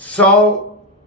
100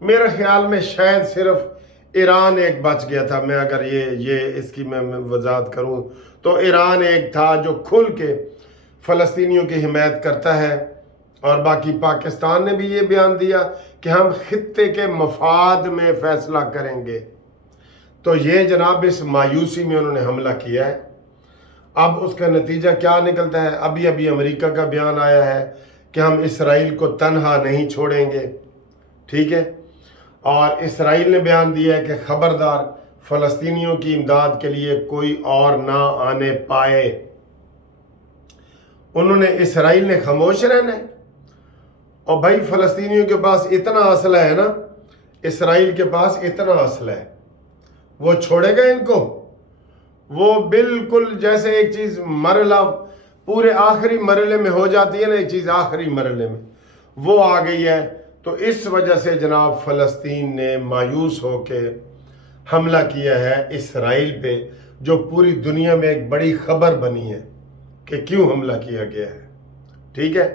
میرے خیال میں شاید صرف ایران ایک بچ گیا تھا. میں اگر یہ اس کی میں وضاحت کروں تو ایران ایک تھا جو کھل کے فلسطینیوں کی حمایت کرتا ہے، اور باقی پاکستان نے بھی یہ بیان دیا کہ ہم خطے کے مفاد میں فیصلہ کریں گے. تو یہ جناب اس مایوسی میں انہوں نے حملہ کیا ہے. اب اس کا نتیجہ کیا نکلتا ہے؟ ابھی امریکہ کا بیان آیا ہے کہ ہم اسرائیل کو تنہا نہیں چھوڑیں گے، ٹھیک ہے. اور اسرائیل نے بیان دیا ہے کہ خبردار فلسطینیوں کی امداد کے لیے کوئی اور نہ آنے پائے. انہوں نے اسرائیل نے خاموش رہنا ہے. اور بھائی فلسطینیوں کے پاس اتنا اسلحہ ہے نا، اسرائیل کے پاس اتنا اسلحہ ہے، وہ چھوڑے گا ان کو؟ وہ بالکل جیسے ایک چیز مرحلہ پورے آخری مرحلے میں ہو جاتی ہے نا، ایک چیز آخری مرحلے میں وہ آ گئی ہے. تو اس وجہ سے جناب فلسطین نے مایوس ہو کے حملہ کیا ہے اسرائیل پہ، جو پوری دنیا میں ایک بڑی خبر بنی ہے کہ کیوں حملہ کیا گیا ہے. ٹھیک ہے،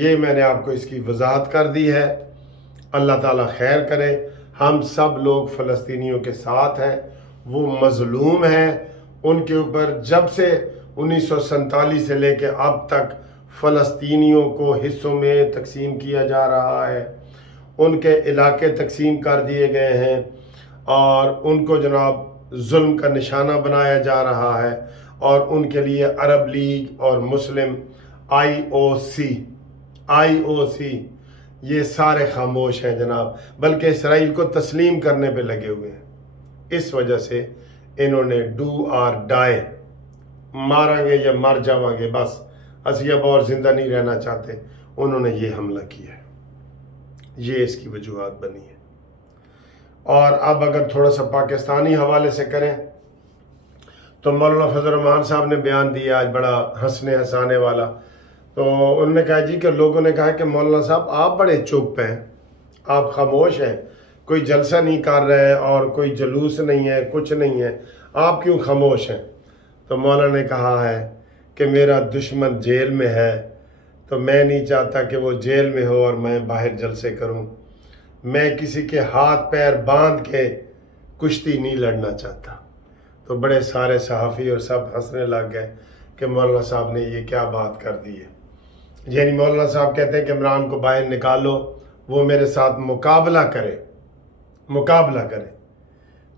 یہ میں نے آپ کو اس کی وضاحت کر دی ہے. اللہ تعالیٰ خیر کرے. ہم سب لوگ فلسطینیوں کے ساتھ ہیں. وہ مظلوم ہیں، ان کے اوپر جب سے 1947 سے لے کے اب تک فلسطینیوں کو حصوں میں تقسیم کیا جا رہا ہے، ان کے علاقے تقسیم کر دیے گئے ہیں، اور ان کو جناب ظلم کا نشانہ بنایا جا رہا ہے. اور ان کے لیے عرب لیگ اور مسلم آئی او سی یہ سارے خاموش ہیں جناب، بلکہ اسرائیل کو تسلیم کرنے پہ لگے ہوئے ہیں. اس وجہ سے انہوں نے ڈو اور ڈائی، ماریں گے یا مر جاؤں گے، بس اسی اب اور زندہ نہیں رہنا چاہتے، انہوں نے یہ حملہ کیا ہے. یہ اس کی وجوہات بنی ہے. اور اب اگر تھوڑا سا پاکستانی حوالے سے کریں تو مولانا فضل الرحمان صاحب نے بیان دیا آج بڑا ہنسنے ہنسانے والا. تو انہوں نے کہا جی کہ لوگوں نے کہا کہ مولانا صاحب آپ بڑے چپ ہیں، آپ خاموش ہیں، کوئی جلسہ نہیں کر رہے اور کوئی جلوس نہیں ہے، کچھ نہیں ہے، آپ کیوں خاموش ہیں؟ تو مولانا نے کہا ہے کہ میرا دشمن جیل میں ہے، تو میں نہیں چاہتا کہ وہ جیل میں ہو اور میں باہر جلسے کروں. میں کسی کے ہاتھ پیر باندھ کے کشتی نہیں لڑنا چاہتا. تو بڑے سارے صحافی اور سب ہنسنے لگ گئے کہ مولانا صاحب نے یہ کیا بات کر دی ہے. یعنی مولانا صاحب کہتے ہیں کہ عمران کو باہر نکالو، وہ میرے ساتھ مقابلہ کرے.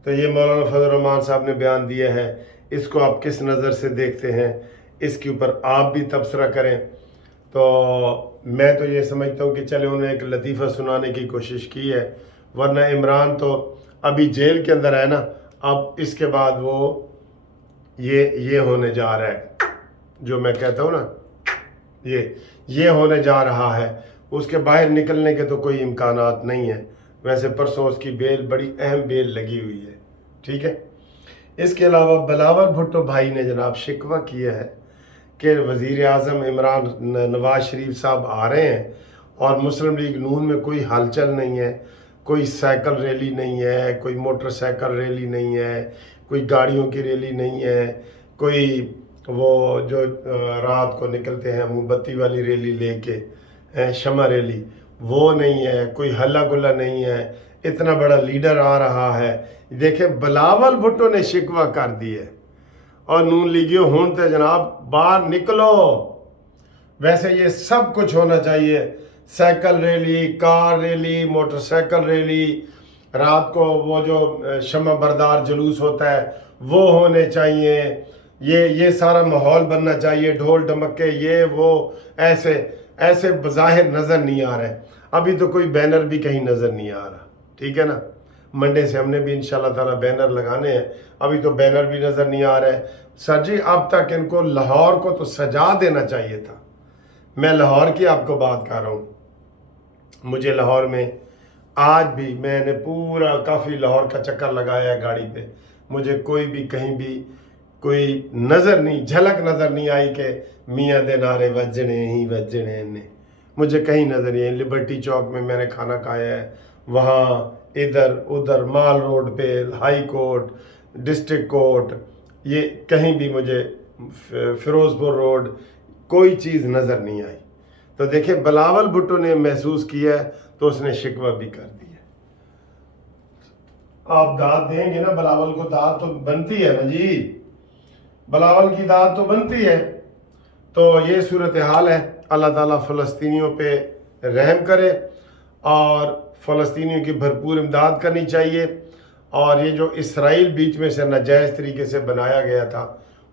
تو یہ مولانا فضل الرحمان صاحب نے بیان دیا ہے. اس کو آپ کس نظر سے دیکھتے ہیں، اس کے اوپر آپ بھی تبصرہ کریں. تو میں تو یہ سمجھتا ہوں کہ چلے انہوں نے ایک لطیفہ سنانے کی کوشش کی ہے، ورنہ عمران تو ابھی جیل کے اندر ہے نا. اب اس کے بعد وہ یہ ہونے جا رہا ہے، جو میں کہتا ہوں نا، یہ ہونے جا رہا ہے. اس کے باہر نکلنے کے تو کوئی امکانات نہیں ہیں. ویسے پرسوں اس کی بیل بڑی اہم بیل لگی ہوئی ہے. ٹھیک ہے. اس کے علاوہ بلاول بھٹو بھائی نے جناب شکوہ کیا ہے کہ وزیر اعظم نواز شریف صاحب آ رہے ہیں اور مسلم لیگ نون میں کوئی ہلچل نہیں ہے، کوئی سائیکل ریلی نہیں ہے، کوئی موٹر سائیکل ریلی نہیں ہے، کوئی گاڑیوں کی ریلی نہیں ہے، کوئی وہ جو رات کو نکلتے ہیں موم بتی والی ریلی لے کے، شمع ریلی، وہ نہیں ہے، کوئی ہلا گلا نہیں ہے. اتنا بڑا لیڈر آ رہا ہے. دیکھیں بلاول بھٹو نے شکوہ کر دی ہے، اور نون لیگیوں ہون تے جناب باہر نکلو. ویسے یہ سب کچھ ہونا چاہیے، سائیکل ریلی، کار ریلی، موٹر سائیکل ریلی، رات کو وہ جو شمع بردار جلوس ہوتا ہے وہ ہونے چاہیے. یہ سارا ماحول بننا چاہیے، ڈھول ڈمکے یہ وہ ایسے بظاہر نظر نہیں آ رہے. ابھی تو کوئی بینر بھی کہیں نظر نہیں آ رہا. ٹھیک ہے نا. منڈے سے ہم نے بھی انشاءاللہ تعالی بینر لگانے ہیں. ابھی تو بینر بھی نظر نہیں آ رہے. سر جی اب تک ان کو لاہور کو تو سجا دینا چاہیے تھا. میں لاہور کی آپ کو بات کر رہا ہوں. مجھے لاہور میں آج بھی میں نے پورا کافی لاہور کا چکر لگایا ہے گاڑی پہ، مجھے کوئی بھی کہیں بھی کوئی نظر نہیں، جھلک نظر نہیں آئی کہ میاں دے نعرے وجنے نے. مجھے کہیں نظر نہیں. لبرٹی چوک میں نے کھانا کھایا ہے، وہاں ادھر ادھر مال روڈ پہ، ہائی کورٹ، ڈسٹرکٹ کورٹ، یہ کہیں بھی مجھے فیروز پور روڈ کوئی چیز نظر نہیں آئی. تو دیکھیں بلاول بھٹو نے محسوس کیا ہے تو اس نے شکوہ بھی کر دیا. آپ داد دیں گے نا بلاول کو، داد تو بنتی ہے نا جی، بلاول کی داد تو بنتی ہے۔ تو یہ صورتحال ہے، اللہ تعالیٰ فلسطینیوں پہ رحم کرے اور فلسطینیوں کی بھرپور امداد کرنی چاہیے، اور یہ جو اسرائیل بیچ میں سے ناجائز طریقے سے بنایا گیا تھا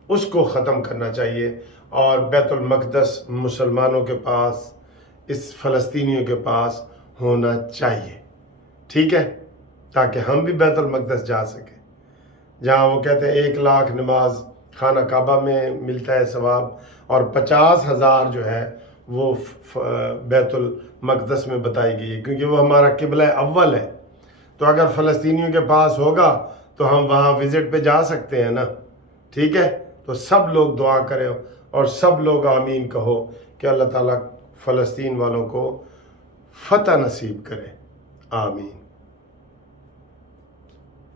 اس کو ختم کرنا چاہیے، اور بیت المقدس مسلمانوں کے پاس، اس فلسطینیوں کے پاس ہونا چاہیے، ٹھیک ہے، تاکہ ہم بھی بیت المقدس جا سکیں، جہاں وہ کہتے ہیں 1,00,000 نماز خانہ کعبہ میں ملتا ہے ثواب، اور 50,000 جو ہے وہ بیت المقدس میں بتائی گئی ہے، کیونکہ وہ ہمارا قبلہ اول ہے۔ تو اگر فلسطینیوں کے پاس ہوگا تو ہم وہاں وزٹ پہ جا سکتے ہیں نا، ٹھیک ہے۔ تو سب لوگ دعا کریں اور سب لوگ آمین کہو کہ اللہ تعالیٰ فلسطین والوں کو فتح نصیب کرے، آمین۔